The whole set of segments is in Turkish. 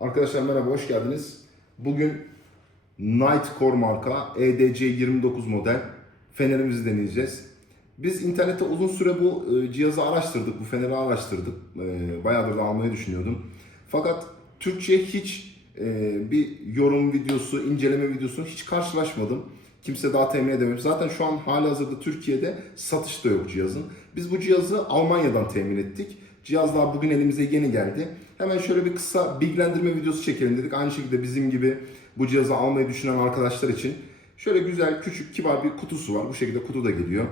Arkadaşlar merhaba, hoş geldiniz. Bugün Nightcore marka E EDC29 model fenerimizi deneyeceğiz. Biz internette uzun süre bu e, cihazı araştırdık, bu feneri araştırdık. E, Bayağıdır da almayı düşünüyordum. Fakat Türkçe hiç e, bir yorum videosu, inceleme videosu hiç karşılaşmadım. Kimse daha temin edememiş. Zaten şu an halihazırda Türkiye'de satış da yok cihazın. Biz bu cihazı Almanya'dan temin ettik. Cihaz daha bugün elimize yeni geldi. Hemen şöyle bir kısa bilgilendirme videosu çekelim dedik. Aynı şekilde bizim gibi bu cihazı almayı düşünen arkadaşlar için şöyle güzel, küçük, kibar bir kutusu var. Bu şekilde kutu da geliyor.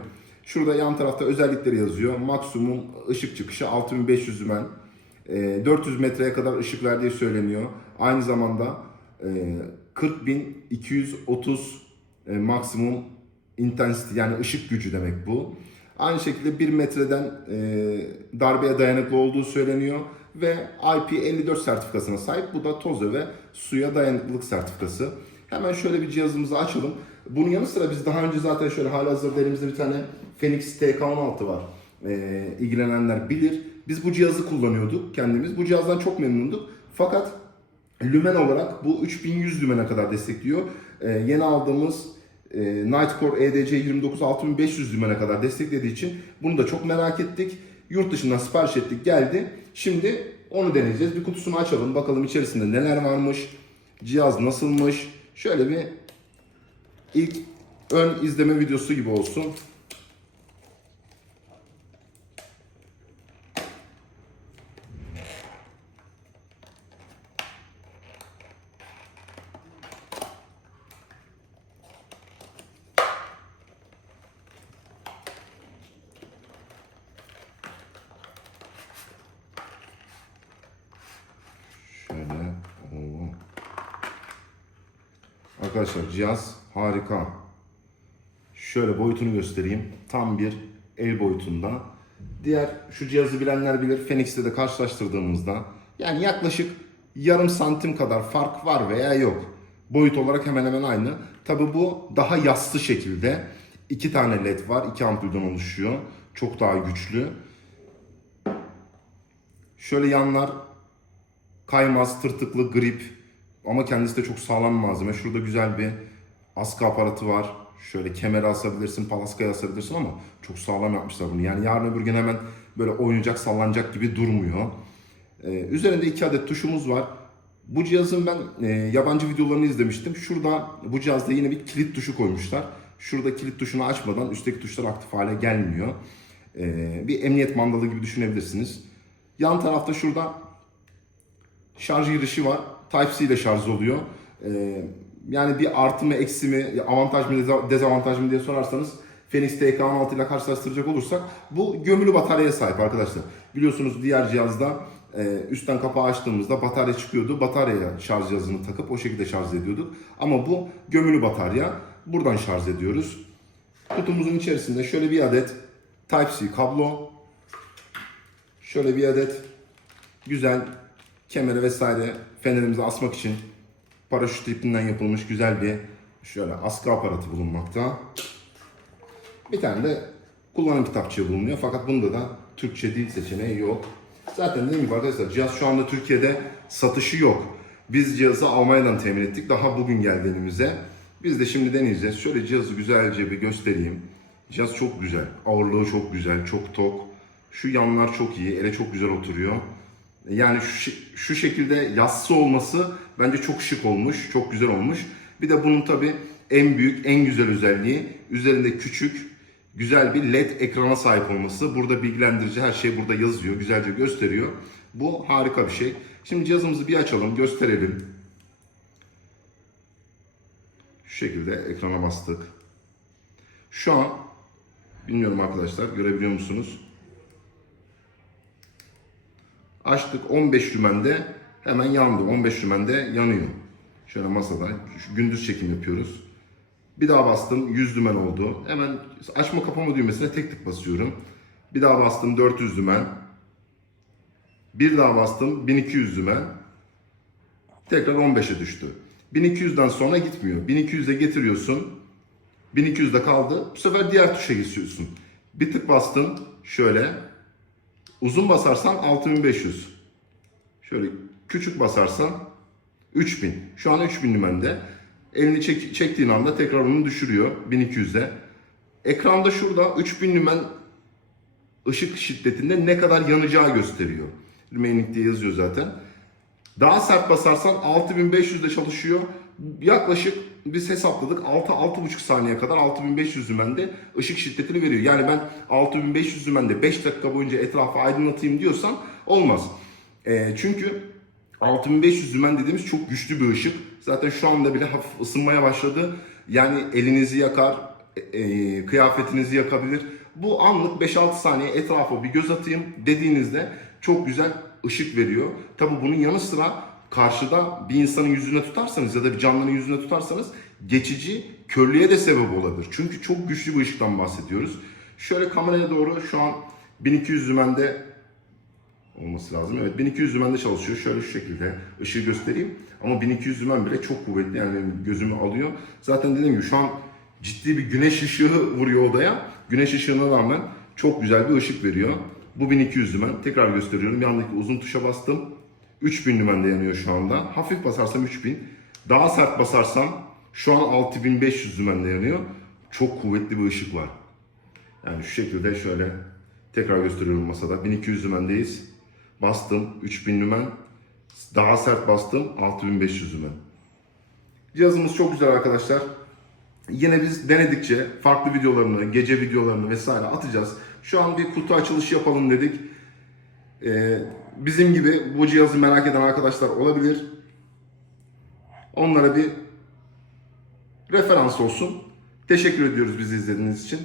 Şurada yan tarafta özellikleri yazıyor. Maksimum ışık çıkışı 6500 lümen. E, 400 metreye kadar ışık verdiği söyleniyor. Aynı zamanda e, 40.230 e, maksimum intensity yani ışık gücü demek bu. Aynı şekilde 1 metreden e, darbeye dayanıklı olduğu söyleniyor ve IP54 sertifikasına sahip. Bu da toza ve suya dayanıklılık sertifikası. Hemen şöyle bir cihazımızı açalım. Bunun yanı sıra biz daha önce zaten şöyle halihazırda elimizde bir tane Phoenix TK16 var. E, ilgilenenler bilir. Biz bu cihazı kullanıyorduk kendimiz. Bu cihazdan çok memnunduk. Fakat Lümen olarak bu 3100 lümene kadar destekliyor. Ee, yeni aldığımız e, Nightcore EDC 29 6500 lümene kadar desteklediği için bunu da çok merak ettik. Yurt dışından sipariş ettik geldi. Şimdi onu deneyeceğiz. Bir kutusunu açalım bakalım içerisinde neler varmış. Cihaz nasılmış. Şöyle bir ilk ön izleme videosu gibi olsun. Şöyle. Oo. Arkadaşlar cihaz harika. Şöyle boyutunu göstereyim. Tam bir el boyutunda. Diğer şu cihazı bilenler bilir. Phoenix'te de karşılaştırdığımızda yani yaklaşık yarım santim kadar fark var veya yok. Boyut olarak hemen hemen aynı. Tabi bu daha yassı şekilde. iki tane led var. iki ampulden oluşuyor. Çok daha güçlü. Şöyle yanlar kaymaz, tırtıklı, grip ama kendisi de çok sağlam malzeme. Şurada güzel bir askı aparatı var. Şöyle kemere asabilirsin, palaskaya asabilirsin ama çok sağlam yapmışlar bunu. Yani yarın öbür gün hemen böyle oynayacak, sallanacak gibi durmuyor. Ee, üzerinde iki adet tuşumuz var. Bu cihazın ben e, yabancı videolarını izlemiştim. Şurada bu cihazda yine bir kilit tuşu koymuşlar. Şurada kilit tuşunu açmadan üstteki tuşlar aktif hale gelmiyor. Ee, bir emniyet mandalı gibi düşünebilirsiniz. Yan tarafta şurada şarj girişi var. Type-C ile şarj oluyor. Ee, yani bir artı mı eksi mi, avantaj mı deza- dezavantaj mı diye sorarsanız Phoenix TK16 ile karşılaştıracak olursak bu gömülü bataryaya sahip arkadaşlar. Biliyorsunuz diğer cihazda e, üstten kapağı açtığımızda batarya çıkıyordu. Bataryaya şarj cihazını takıp o şekilde şarj ediyorduk. Ama bu gömülü batarya. Buradan şarj ediyoruz. Kutumuzun içerisinde şöyle bir adet Type-C kablo, şöyle bir adet güzel kemeri vesaire fenerimize asmak için paraşüt ipinden yapılmış güzel bir şöyle askı aparatı bulunmakta. Bir tane de kullanım kitapçığı bulunuyor fakat bunda da Türkçe dil seçeneği yok. Zaten dediğim gibi arkadaşlar cihaz şu anda Türkiye'de satışı yok. Biz cihazı Almanya'dan temin ettik. Daha bugün geldi elimize. Biz de şimdi deneyeceğiz. Şöyle cihazı güzelce bir göstereyim. Cihaz çok güzel. Ağırlığı çok güzel, çok tok. Şu yanlar çok iyi. Ele çok güzel oturuyor. Yani şu, şu şekilde yassı olması bence çok şık olmuş, çok güzel olmuş. Bir de bunun tabi en büyük, en güzel özelliği üzerinde küçük, güzel bir led ekrana sahip olması. Burada bilgilendirici her şey burada yazıyor, güzelce gösteriyor. Bu harika bir şey. Şimdi cihazımızı bir açalım, gösterelim. Şu şekilde ekrana bastık. Şu an, bilmiyorum arkadaşlar görebiliyor musunuz? Açtık 15 lümende hemen yandı. 15 lümende yanıyor. Şöyle masada gündüz çekim yapıyoruz. Bir daha bastım 100 lümen oldu. Hemen açma kapama düğmesine tek tık basıyorum. Bir daha bastım 400 lümen. Bir daha bastım 1200 lümen. Tekrar 15'e düştü. 1200'den sonra gitmiyor. 1200'e getiriyorsun. 1200'de kaldı. Bu sefer diğer tuşa geçiyorsun. Bir tık bastım şöyle. Uzun basarsan 6500. Şöyle küçük basarsan 3000. Şu an 3000 lümende. Elini çek, çektiğin anda tekrar onu düşürüyor 1200'e. Ekranda şurada 3000 lümen ışık şiddetinde ne kadar yanacağı gösteriyor. Remaining diye yazıyor zaten. Daha sert basarsan 6500'de çalışıyor. Yaklaşık biz hesapladık 6-6,5 saniye kadar 6500 lümende ışık şiddetini veriyor. Yani ben 6500 lümende 5 dakika boyunca etrafı aydınlatayım diyorsan olmaz. Ee, çünkü 6500 lümen dediğimiz çok güçlü bir ışık. Zaten şu anda bile hafif ısınmaya başladı. Yani elinizi yakar, e, kıyafetinizi yakabilir. Bu anlık 5-6 saniye etrafa bir göz atayım dediğinizde çok güzel ışık veriyor. Tabi bunun yanı sıra karşıda bir insanın yüzüne tutarsanız ya da bir canlının yüzüne tutarsanız geçici körlüğe de sebep olabilir. Çünkü çok güçlü bir ışıktan bahsediyoruz. Şöyle kameraya doğru şu an 1200 lümende olması lazım. Evet 1200 lümende çalışıyor. Şöyle şu şekilde ışığı göstereyim. Ama 1200 lümen bile çok kuvvetli yani gözümü alıyor. Zaten dediğim gibi şu an ciddi bir güneş ışığı vuruyor odaya. Güneş ışığına rağmen çok güzel bir ışık veriyor. Bu 1200 lümen. Tekrar gösteriyorum. Yandaki uzun tuşa bastım. 3000 lümende yanıyor şu anda. Hafif basarsam 3000. Daha sert basarsam şu an 6500 lümende yanıyor. Çok kuvvetli bir ışık var. Yani şu şekilde şöyle tekrar gösteriyorum masada. 1200 lümendeyiz. Bastım 3000 lümen. Daha sert bastım 6500 lümen. Cihazımız çok güzel arkadaşlar. Yine biz denedikçe farklı videolarını, gece videolarını vesaire atacağız. Şu an bir kutu açılışı yapalım dedik. Ee, bizim gibi bu cihazı merak eden arkadaşlar olabilir. Onlara bir referans olsun. Teşekkür ediyoruz bizi izlediğiniz için.